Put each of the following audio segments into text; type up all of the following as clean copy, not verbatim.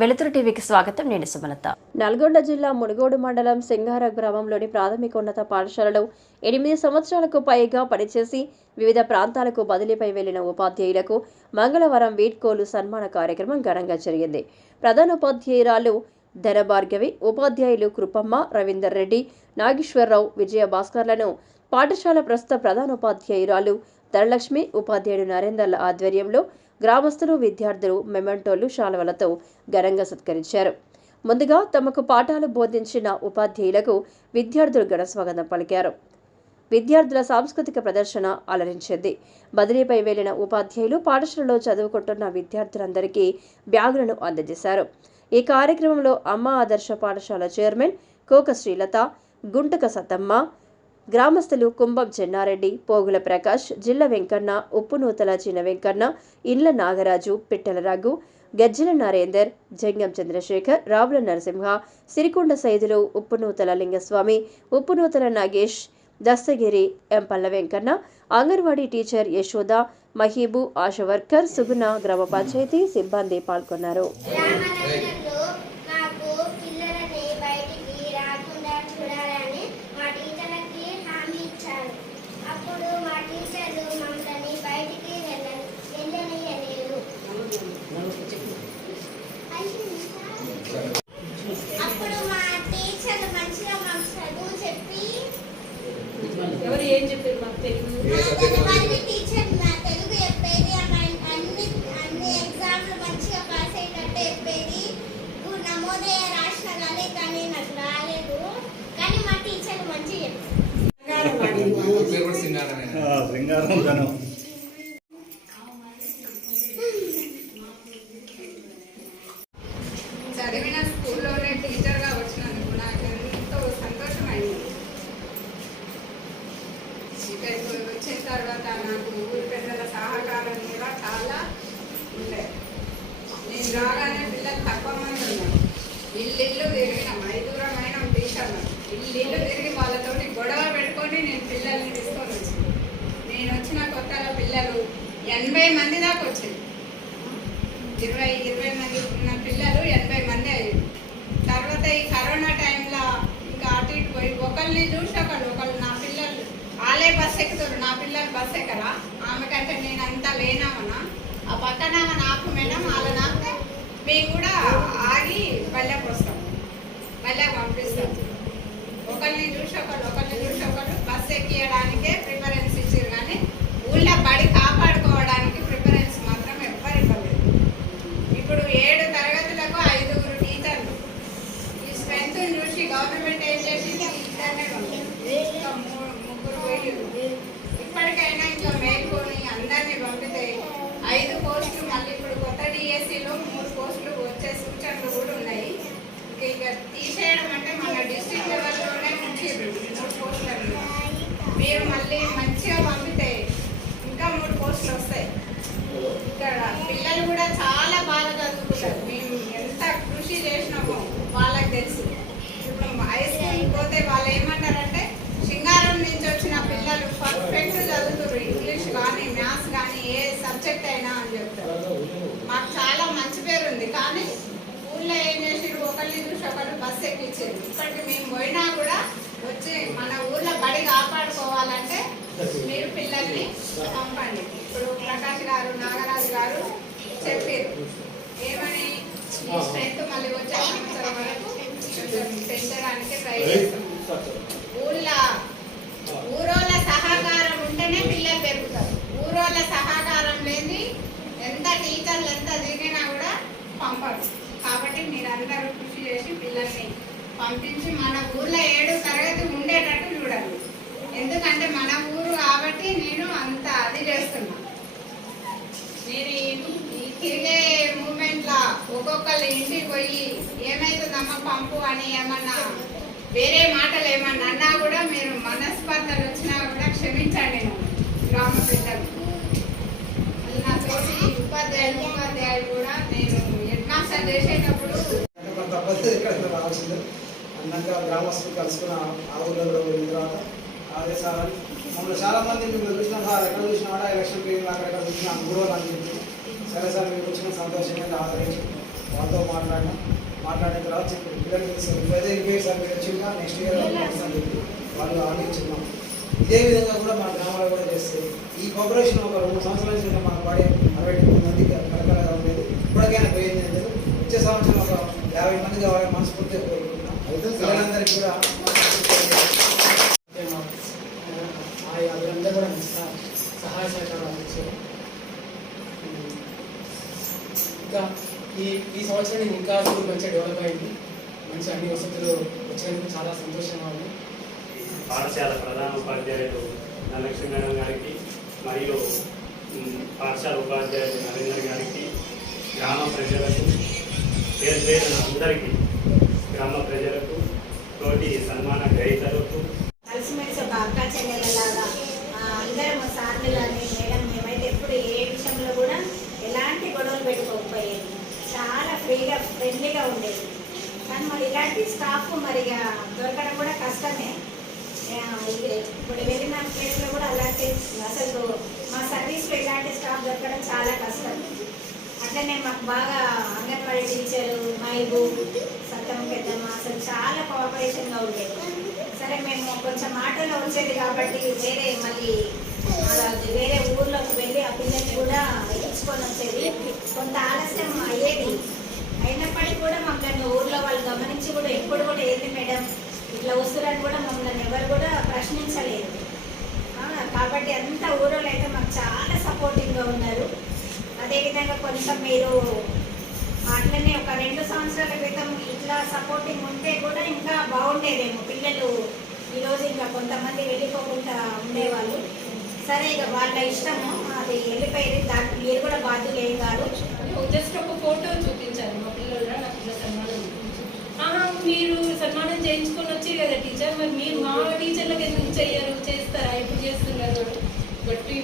వెలుతురు టీవీకి స్వాగతం. నేను సుమలత. నల్గొండ జిల్లా మునుగోడు మండలం సింగార గ్రామంలోని ప్రాథమికోన్నత పాఠశాలలో 8 సంవత్సరాలకు పైగా పనిచేసి వివిధ ప్రాంతాలకు బదిలీపై వెళ్లిన ఉపాధ్యాయులకు మంగళవారం వీడ్కోలు సన్మాన కార్యక్రమం ఘనంగా జరిగింది. ప్రధానోపాధ్యాయురాలు ధనభార్గవి, ఉపాధ్యాయులు కృపమ్మ, రవీందర్ రెడ్డి, నాగేశ్వరరావు, విజయభాస్కర్లను పాఠశాల ప్రస్తుత ప్రధానోపాధ్యాయురాలు ధనలక్ష్మి, ఉపాధ్యాయుడు నరేందర్ల ఆధ్వర్యంలో గ్రామస్తులు, విద్యార్థులు మెమెంటోలు, శాలువలతో ఘనంగా సత్కరించారు. ముందుగా తమకు పాఠాలు బోధించిన ఉపాధ్యాయులకు విద్యార్థులు ఘనస్వాగతం పలికారు. విద్యార్థుల సాంస్కృతిక ప్రదర్శన అలరించింది. బదిలీపై వెళ్లిన ఉపాధ్యాయులు పాఠశాలలో చదువుకుంటున్న విద్యార్థులందరికీ బ్యాగులను అందజేశారు. ఈ కార్యక్రమంలో అమ్మ ఆదర్శ పాఠశాల చైర్మన్ కోక శ్రీలత, గుంటక సత్తమ్మ, గ్రామస్తులు కుంభం చెన్నారెడ్డి, పోగుల ప్రకాష్, జిల్ల వెంకన్న, ఉప్పునూతల చిన్న వెంకన్న, ఇండ్ల నాగరాజు, పిట్టల రఘు, గజ్జల నరేందర్, జంగం చంద్రశేఖర్, రావుల నరసింహ, సిరికొండ సైదులు, ఉప్పునూతల లింగస్వామి, ఉప్పునూతల నాగేష్, దస్తగిరి, ఎంపల్ల వెంకన్న, అంగన్వాడీ టీచర్ యశోద, మహీబు, ఆశా వర్కర్, సుగుణ, గ్రామ పంచాయతీ సిబ్బంది పాల్గొన్నారు. ఎవరు ఏం చెప్పారు మాకు తెలుగు టీచర్ తెలుగు చెప్పేది, అన్ని ఎగ్జామ్లు మంచిగా పాస్ అయ్యేటట్టు చెప్పేది. నమోదయ రాసిన కానీ నాకు రాలేదు, కానీ మా టీచర్ మంచిగా చెప్పారు. చదివిన స్కూల్లోనే టీచర్గా వచ్చినందుకు నాకు ఎంతో సంతోషమైంది. ఇక్కడికి వచ్చిన తర్వాత నాకు ఊరి పెద్దల సహకారం కూడా చాలా ఉండేది. నేను రాగానే పిల్లలు తక్కువ మంది ఉన్నారు. ఇల్లు తిరిగినాం, 5 టీచర్లు ఇల్లు తిరిగి వాళ్ళతో గొడవ పెట్టుకొని నేను పిల్లల్ని తీసుకొని వచ్చాను. నేను వచ్చిన కొత్తలో పిల్లలు 80 మంది దాకా వచ్చింది. 20 మంది ఉన్న పిల్లలు 80 మంది అయ్యారు. తర్వాత ఈ కరోనా టైంలో ఇంకా అటు ఇటు పోయి ఒకరిని చూసి ఒకళ్ళు నా పిల్లలు వాళ్ళే బస్సు ఎక్కుతారు, నా పిల్లలు బస్సు ఎక్కరా, ఆమె కంటే నేను అంతా లేనామన్నా ఆ పక్కన నాకు మేడం వాళ్ళ నాకు మేము కూడా ఆగి పల్లెకి వస్తాం, పల్లెకి పంపిస్తాం. ఒకరిని చూసి ఒకళ్ళు బస్సు ఎక్కియడానికే ప్రిఫరెన్స్ ఇచ్చారు, కానీ ఊళ్ళో పడి కాపాడుకోవడానికి ప్రిఫరెన్స్ మాత్రం ఎవ్వరు ఇవ్వలేదు. ఇప్పుడు 7 తరగతులకు 5 టీచర్లు. ఈ స్ట్రెంత్ చూసి గవర్నమెంట్ ఏం చేసింది, ఇద్దరినే ఇంకా 3 పోయారు. ఇప్పటికైనా ఇంకా మేల్కొని అందరినీ పంపితే 5 పోస్టులు, మళ్ళీ ఇప్పుడు కొత్త డిఎస్సిలో 3 పోస్టులు వచ్చే సూచనలు కూడా ఉన్నాయి. ఇక తీసేయడం అంటే మన డిస్ట్రిక్ట్ లెవెల్లోనే ఉంచారు 3 పోస్టులను. మీరు మళ్ళీ మంచిగా పంపితే ఇంకా 3 పోస్టులు వస్తాయి. ఇక్కడ పిల్లలు కూడా చాలా బాగా చదువుకుంటారు. మేము ఎంత కృషి చేసినామో వాళ్ళకి తెలుసు. ఇప్పుడు హై స్కూల్కి పోతే వాళ్ళు ఏమంటారంటే సింగారం నుంచి వచ్చిన పిల్లలు పర్ఫెక్ట్ చదువుతారు, ఇంగ్లీష్ కానీ మ్యాథ్స్ కానీ ఏ సబ్జెక్ట్ అయినా అని చెప్తారు. మాకు చాలా మంచి పేరు ఉంది, కానీ ఊళ్ళో ఏం చేసారు, ఒకరిని చూసి ఒకళ్ళు బస్సు ఎక్కించారు. ఇప్పటికి మేము పోయినా కూడా వచ్చి మన ఊళ్ళో బడి కాపాడుకోవాలంటే మీరు పిల్లల్ని పంపండి. ఇప్పుడు ప్రకాష్ గారు, నాగరాజు గారు చెప్పారు ఏమని, ఈ స్ట్రెంత్ మళ్ళీ వచ్చే సంవత్సరం వరకు పెంచడానికి ట్రై చేస్తాం. ఊరోళ్ళ సహకారం ఉంటేనే పిల్లలు పెరుగుతారు. ఊరోళ్ళ సహకారం లేని ఎంత టీచర్లు ఎంత దిగినా కూడా పంపరు. కాబట్టి మీరందరూ కృషి చేసి పిల్లల్ని పంపించి మన ఊర్లో 7 తరగతి ఉండేటట్టు చూడండి. ఎందుకంటే మన ఊరు కాబట్టి నేను అంత అది చేస్తున్నా. నేను ఈ తిరిగే మూమెంట్లో ఒక్కొక్కళ్ళు ఇంటికి పోయి ఏమైతుందమ్మా పంపు అని ఏమన్నా వేరే మాటలు ఏమన్నా అన్నా కూడా మీరు మనస్పర్ధలు వచ్చినా కూడా క్షమించండి. గ్రామ పెద్దలు నా తోటి ఉపాధ్యాయులు కూడా నేను హెడ్ మాస్టర్ చేసేటప్పుడు అన్నాక గ్రామస్తులు కలుసుకున్న ఆ ఊళ్ళో పోయిన తర్వాత అదే సార్ మమ్మల్ని చాలా మంది మీరు చూసినా సార్ ఎక్కడ చూసినా కూడా ఎలక్షన్ అక్కడ చూసినా గురువులు అని చెప్పి సరే సార్ మీకు వచ్చిన సంతోషంగా ఆదరించి వాళ్ళతో మాట్లాడిన తర్వాత చెప్పి పిల్లలకి ఇప్పుడైతే ఇన్వేషన్ వచ్చిందా నెక్స్ట్ ఇయర్ అని చెప్పి వాళ్ళు ఆలోచించున్నాం. ఇదే విధంగా కూడా మా గ్రామాల్లో కూడా చేస్తే ఈ కోఆపరేషన్ ఒక 2 సంవత్సరాల నుంచి మా పాడే 69 మందికి కలకలగా ఉండేది. ఇప్పటికైనా పోయింది లేదు. వచ్చే సంవత్సరం ఒక 50 మంది కావాలని మనస్ఫూర్తిగా కోరుకుంటున్నాం. పిల్లలందరికీ కూడా అదంతా కూడా సహాయ సహకారాలు అందించారు. ఇంకా ఈ సంవత్సరం ఇంకా స్కూల్ మంచిగా డెవలప్ అయింది. మంచి అన్ని వసతులు వచ్చినందుకు చాలా సంతోషంగా ఉంది. పాఠశాల ప్రధాన ఉపాధ్యాయులు ధనలక్ష్మి మేడం గారికి మరియు పాఠశాల ఉపాధ్యాయులు నరేంద్ర గారికి, గ్రామ ప్రజలకు, పేరు అందరికీ, గ్రామ ప్రజలకు, తోటి సన్మాన గ్రహీతలకు కలిసిమెలిసి ఒక అక్క చెల్లెలలాగా అందరం సార్లు కానీ మేడం మేమైతే ఎప్పుడు ఏ విషయంలో కూడా ఎలాంటి గొడవలు పెట్టుకోకపోయేది. చాలా ఫ్రెండ్లీగా ఉండేది. కానీ మరి ఇలాంటి స్టాఫ్ మరిగా దొరకడం కూడా కష్టమే. ఇప్పుడు వెళ్ళిన ప్లేస్లో కూడా అలాంటి అసలు మా సర్వీస్లో ఇలాంటి స్టాఫ్ దొరకడం చాలా కష్టం. అట్లనే మాకు బాగా అంగన్వాడీ టీచరు మైబు సత్యం పెద్దమ్మ అసలు చాలా కోఆపరేషన్గా ఉండేది. సరే మేము కొంచెం మాటల్లో వచ్చేది కాబట్టి వేరే ఊర్లోకి వెళ్ళి ఆ పిల్లల్ని కూడా ఎక్కించుకొని వచ్చేది. కొంత ఆలస్యం అయ్యేది. అయినప్పటికీ కూడా మమ్మల్ని ఊర్లో వాళ్ళు గమనించి కూడా ఎప్పుడు కూడా ఏంది మేడం ఇట్లా వస్తున్నారని కూడా మమ్మల్ని ఎవరు కూడా ప్రశ్నించలేదు. కాబట్టి అంతా ఊళ్ళో అయితే మాకు చాలా సపోర్టివ్గా ఉన్నారు. అదేవిధంగా కొంచెం మీరు అట్లనే ఒక 2 సంవత్సరాల క్రితం ఇట్లా సపోర్టింగ్ ఉంటే కూడా ఇంకా బాగుండేదేమో. పిల్లలు ఈరోజు ఇంకా కొంతమంది వెళ్ళిపోకుండా ఉండేవాళ్ళు. సరే ఇక వాళ్ళ ఇష్టము, అది వెళ్ళిపోయేది. దానికి మీరు కూడా బాధ్యులు ఏం కాదు. జస్ట్ ఒక ఫోటో చూపించారు మా పిల్లలు. నాకు ఇలా సన్మానం మీరు సన్మానం చేయించుకొని వచ్చి కదా టీచర్, మరి మీరు మా టీచర్లకు ఎందుకు చేస్తారా, ఎప్పుడు చేస్తున్నారు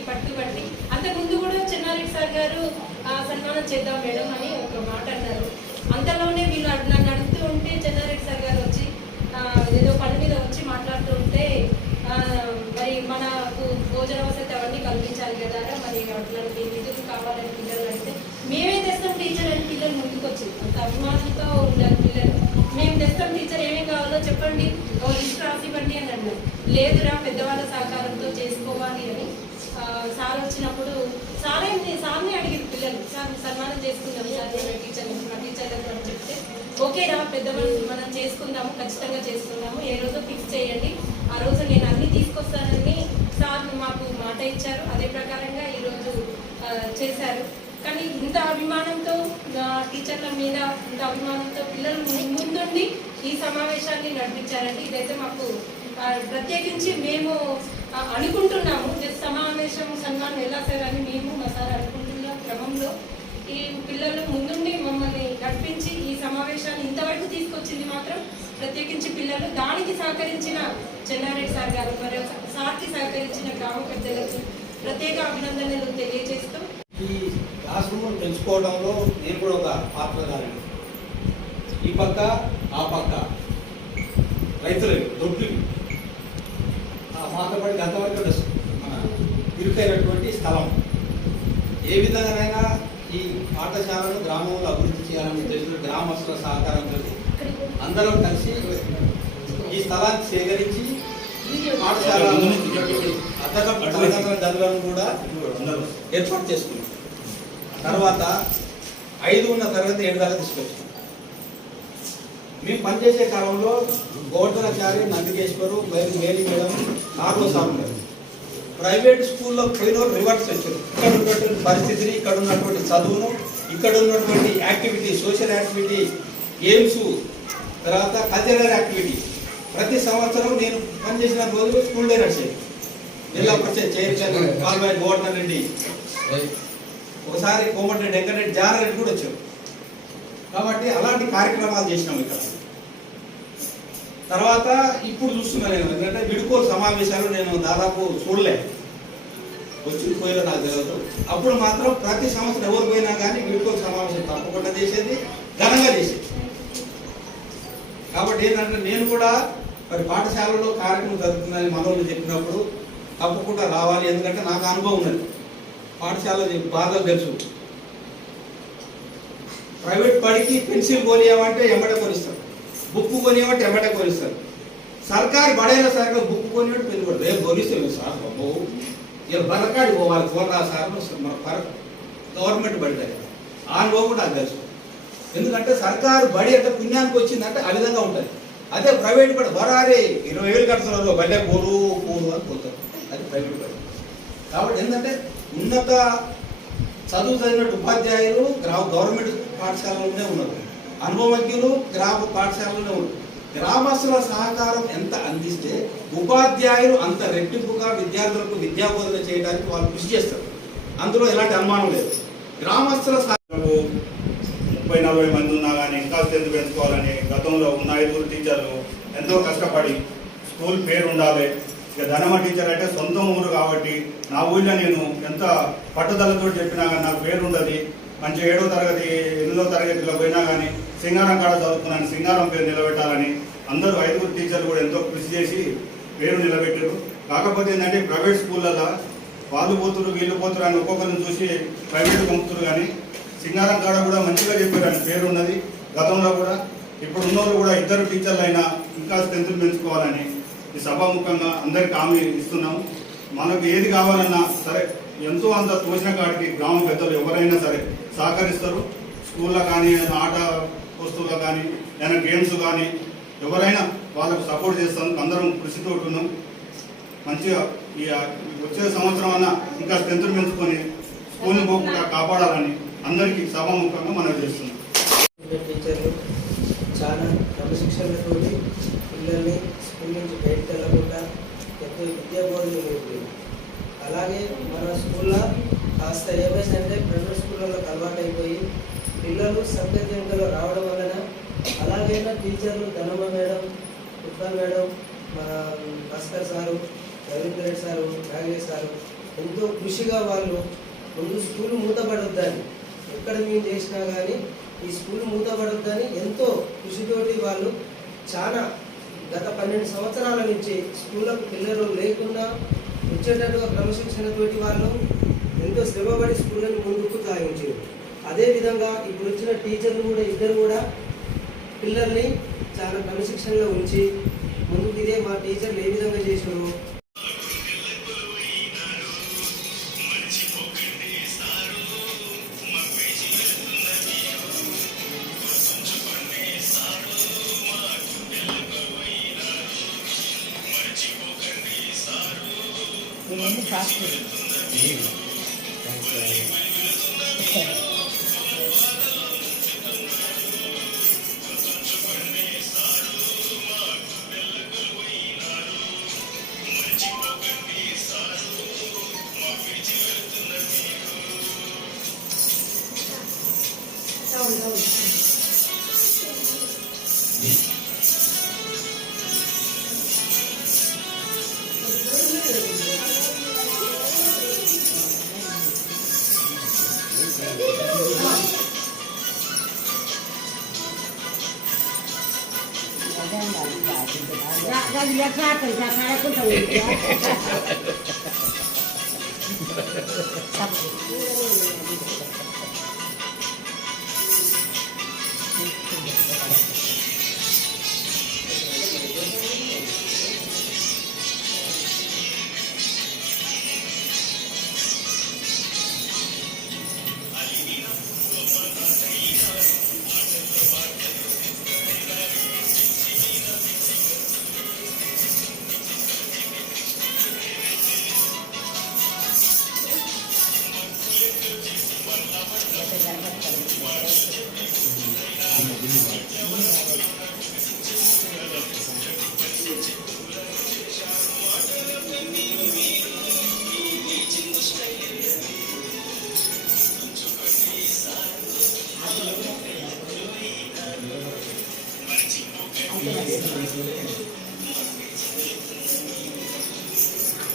పట్టుబట్టి. అంతకుముందు కూడా చెన్నారెడ్డి సార్ గారు సన్మానం చేద్దాం మేడం అని ఒక మాట అన్నారు. అంతలోనే వీళ్ళు నన్ను అడుగుతూ ఉంటే చెన్నారెడ్డి సార్ గారు వచ్చి ఏదో పని మీద వచ్చి మాట్లాడుతూ ఉంటే మరి మనకు భోజన వసతి అవన్నీ కల్పించాలి కదా, మరి అట్లాంటి నిధులు కావాలని పిల్లలు అడిగితే మేమే తెస్తాం టీచర్ అని పిల్లలు ముందుకు వచ్చింది. అంత అభిమానంతో ఉండాలి పిల్లలు. మేము తెస్తాం టీచర్, ఏమేమి కావాలో చెప్పండి, లిస్ట్ రాసివ్వండి అని అన్నారు. లేదురా పెద్దవాళ్ళ సహకారంతో చేసుకోవాలి అని సార్ వచ్చినప్పుడు సార్ని అడిగారు పిల్లలు, సార్ సన్మానం చేసుకుందాం సార్ టీచర్లకు అని చెప్తే ఓకేరా పెద్దవాళ్ళు మనం చేసుకుందాము, ఖచ్చితంగా చేసుకుందాము, ఏ రోజు ఫిక్స్ చేయండి, ఆ రోజు నేను అన్ని తీసుకొస్తానని సార్ మాకు మాట ఇచ్చారు. అదే ప్రకారంగా ఈరోజు చేశారు. కానీ ఇంత అభిమానంతో టీచర్ల మీద ఇంత అభిమానంతో పిల్లలు ముందుండి ఈ సమావేశాన్ని నడిపించారండి. ఇదైతే మాకు ప్రత్యేకించి మేము అనుకుంటున్నాము. సమావేశం సన్మానం ఎలా చేయాలని మేము మా సార్ అనుకుంటున్న క్రమంలో ఈ పిల్లలు ముందుండి మమ్మల్ని నడిపించి ఈ సమావేశాన్ని ఇంతవరకు తీసుకొచ్చింది మాత్రం ప్రత్యేకించి పిల్లలు. దానికి సహకరించిన చెన్నారెడ్డి సార్ గారు మరియు సార్కి సహకరించిన గ్రామ పెద్దలకు ప్రత్యేక అభినందనలు తెలియజేస్తూ ఈ క్లాస్ రూమ్ పెంచుకోవడంలో నేను కూడా ఒక పాత్రధారిని. ఈ పక్క ఆ పక్క రైతులవి దొడ్లు మాతపడి గంతవరకు మన ఇరుకైనటువంటి స్థలం. ఏ విధంగానైనా ఈ పాఠశాలను గ్రామంలో అభివృద్ధి చేయాలని ఉద్దేశంతో గ్రామస్తుల సహకారంతో అందరం కలిసి ఈ స్థలాన్ని సేకరించి పాఠశాల అర్ధకం గదులను కూడా ఏర్పాటు చేసుకున్నాం. తర్వాత 5 ఉన్న తరగతి 7 దాకా తీసుకొచ్చాం. మేము పనిచేసే కాలంలో గోవర్ధనాచారి, నందికేశ్వరు, మేరీ మేడం, నాగో సార్ ఉన్నారు. ప్రైవేట్ స్కూల్లో పోయిన రివర్స్ వచ్చారు. ఇక్కడ ఉన్నటువంటి పరిస్థితిని, ఇక్కడ ఉన్నటువంటి చదువును, ఇక్కడ ఉన్నటువంటి యాక్టివిటీ, సోషల్ యాక్టివిటీ, గేమ్స్, తర్వాత కల్చరల్ యాక్టివిటీ ప్రతి సంవత్సరం నేను పనిచేసిన రోజు స్కూల్ డే నడిచేది. జిల్లా పరిషత్ చైర్మన్ కాల్వాయి గోవర్ధన్ రెడ్డి, ఒకసారి కోమటిరెడ్డి వెంకటరెడ్డి, జానారెడ్డి కూడా వచ్చారు. కాబట్టి అలాంటి కార్యక్రమాలు చేసినాం ఇక్కడ. తర్వాత ఇప్పుడు చూస్తున్నాను నేను, ఎందుకంటే విడుకోలు సమావేశాలు నేను దాదాపు చూడలే, వచ్చి పోయిలో నాకు తెలియదు. అప్పుడు మాత్రం ప్రతి సంవత్సరం ఎవరు పోయినా కానీ విడుకోలు సమావేశం తప్పకుండా చేసేది, ఘనంగా చేసేది. కాబట్టి ఏంటంటే నేను కూడా మరి పాఠశాలలో కార్యక్రమం జరుగుతుందని మనోళ్ళు చెప్పినప్పుడు తప్పకుండా రావాలి, ఎందుకంటే నాకు అనుభవం ఉన్నది, పాఠశాల బాగా తెలుసు. ప్రైవేట్ బడికి పెన్సిల్ కొనియమంటే ఎమ్మటే కొనిస్తారు, బుక్ కొనియమంటే ఎమ్మటే కొనిస్తారు. సర్కారు బడైనా సరే బుక్ కొనియమంటే పెన్ను కూడా రేపు కొనిస్తారు సార్. బాబు ఇలా బరకాడి పోవాలి ఫోన్ రా సార్ మన గవర్నమెంట్ బడి దగ్గర ఆనుభవం నాకు తెలుసు. ఎందుకంటే సర్కారు బడి అంటే పుణ్యానికి వచ్చిందంటే ఆ విధంగా ఉంటుంది. అదే ప్రైవేట్ బడి వరారే 20,000 కడుతున్నారు బడ్డే పోరు అని పోతారు, అది ప్రైవేట్ బడి. కాబట్టి ఏంటంటే ఉన్నత చదువు చదివినట్టు ఉపాధ్యాయులు గవర్నమెంట్ పాఠశాలలోనే ఉన్నారు, అనుభవజ్ఞులు గ్రామ పాఠశాలలోనే ఉన్నారు. గ్రామస్తుల సహకారం ఎంత అందిస్తే ఉపాధ్యాయులు అంత రెట్టింపుగా విద్యార్థులకు విద్యాబోధన చేయడానికి వాళ్ళు కృషి చేస్తారు, అందులో ఎలాంటి అనుమానం లేదు. గ్రామస్తుల 30-40 మంది ఉన్నా కానీ ఇంకా స్ట్రెంత్ పెంచుకోవాలని గతంలో ఉన్న 5 టీచర్లు ఎంతో కష్టపడి స్కూల్ పేరు ఉండాలి. ఇక ధనమ టీచర్ అంటే సొంత ఊరు కాబట్టి నా ఊళ్ళో నేను ఎంత పట్టుదలతో చెప్పినా కానీ నాకు పేరు ఉండదు. మంచి 7వ తరగతి 8వ తరగతిలో పోయినా కానీ సింగారం కాడ చదువుకున్నాను, సింగారం పేరు నిలబెట్టాలని అందరూ 5 టీచర్లు కూడా ఎంతో కృషి చేసి పేరు నిలబెట్టారు. కాకపోతే ఏంటంటే ప్రైవేట్ స్కూళ్ళల్లో వాళ్ళు పోతురు వీళ్ళు పోతురు అని ఒక్కొక్కరిని చూసి ప్రైవేట్ పంపుతురు. కానీ సింగారం కాడ కూడా మంచిగా చెప్పారు అని పేరు ఉన్నది గతంలో కూడా. ఇప్పుడు ఉన్నోళ్ళు కూడా 2 టీచర్లు అయినా ఇంకా స్ట్రెంత్ పెంచుకోవాలని ఈ సభాముఖంగా అందరికి హామీ ఇస్తున్నాము. మనకు ఏది కావాలన్నా సరే ఎంతో అంత తోచిన కాడికి గ్రామ పెద్దలు ఎవరైనా సరే సహకరిస్తారు. స్కూల్లో కానీ ఆట వస్తువులు కానీ ఏదైనా గేమ్స్ కానీ ఎవరైనా వాళ్ళకు సపోర్ట్ చేస్తాం. అందరం కృషితో ఉన్నాం. మంచిగా ఈ వచ్చే సంవత్సరం అన్నా ఇంకా స్ట్రెంత్ పెంచుకొని స్కూల్ని పోకుండా కాపాడాలని అందరికీ సభాముఖంగా మనం చేస్తున్నాం. టీచర్లు చాలా క్రమశిక్షణతో పిల్లల్ని స్కూల్ నుంచి బయటకు వెళ్ళకుండా ఎంతో విద్యాబోధన ఉంటుంది. అలాగే మన స్కూల్లో కాస్త ఏమైందంటే ప్రైవేట్ స్కూళ్ళలో అలవాటు అయిపోయి పిల్లలు సంగతిలో రావడం వలన అలాగైనా టీచర్లు ధనమ్మ మేడం, పుష్ప మేడం, మన Bhaskar sir, Ravindra Reddy sir, Nagesh sir ఎంతో కృషిగా వాళ్ళు ముందు స్కూల్ మూతపడొద్దని ఎక్కడ మేము చేసినా కానీ ఈ స్కూల్ మూతపడొద్దని ఎంతో కృషితోటి వాళ్ళు చాలా గత 12 సంవత్సరాల నుంచి స్కూళ్ళకు పిల్లలు లేకుండా వచ్చేటట్టుగా క్రమశిక్షణతోటి వాళ్ళు ఎంతో శ్రమపడి స్కూళ్ళని ముందుకు సాగించారు. అదేవిధంగా ఇప్పుడు వచ్చిన టీచర్లు కూడా ఇద్దరు కూడా పిల్లల్ని చాలా క్రమశిక్షణలో ఉంచి ముందుకు ఇదే మా టీచర్లు ఏ విధంగా చేశారు. Gracias.